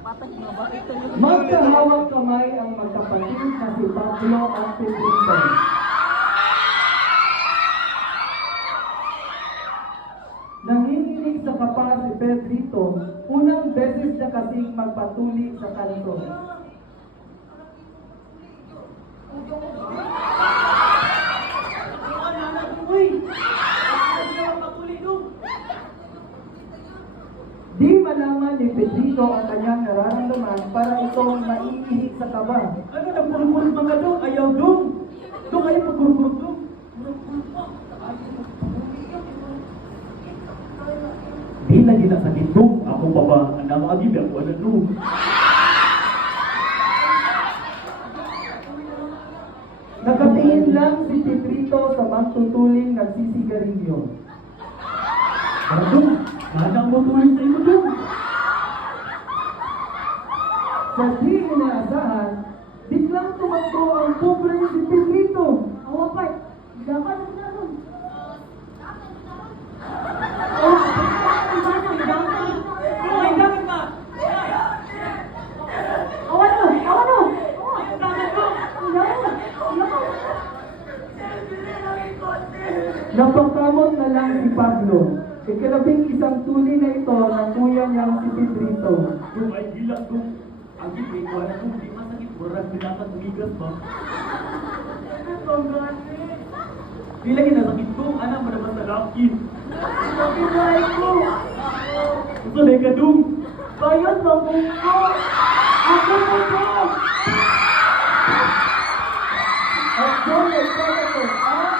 Magkahawak kamay ang magkapatid na si Pablo at Pedrito. Nanginginig sa kapa si Pedrito, unang beses na kasing magpatuli sa kanto. Di malaman ni Pedrito ang kanyang nararamdaman para itong maiihi sa kaba. Ano na puro-puro mga dong? Ayaw dong! Dong ayaw pagpuro-puro dong! Di na ginasakit dong! Ako pa ba? Ang agib ako ano dong? Nakatingin lang si Pedrito sa magtutuling nagsisigarilyo. Ano dong? Kanang mo tuloy sa iyo dong! Sa di inaasahan, biglang tumakbo ang pobre si Pedrito. Awapay, dapat na nun. Ay, dapat ba? Awan mo! Awan mo! Ay, dapat ba? Napakamot na lang si Pablo. Ikalabing isang tuli na ito ng kuya niyang si Pedrito. Dong ay gilang dong! Agib ay kuha dong! Di masakit! Walang binatang umigas ba? Di lagi nasakit dong! Anak mo naman sa lapkin! Kapitay ko! Gusto na ka dong! Bayad ng buko! Ako po po! At doon nagkakato ang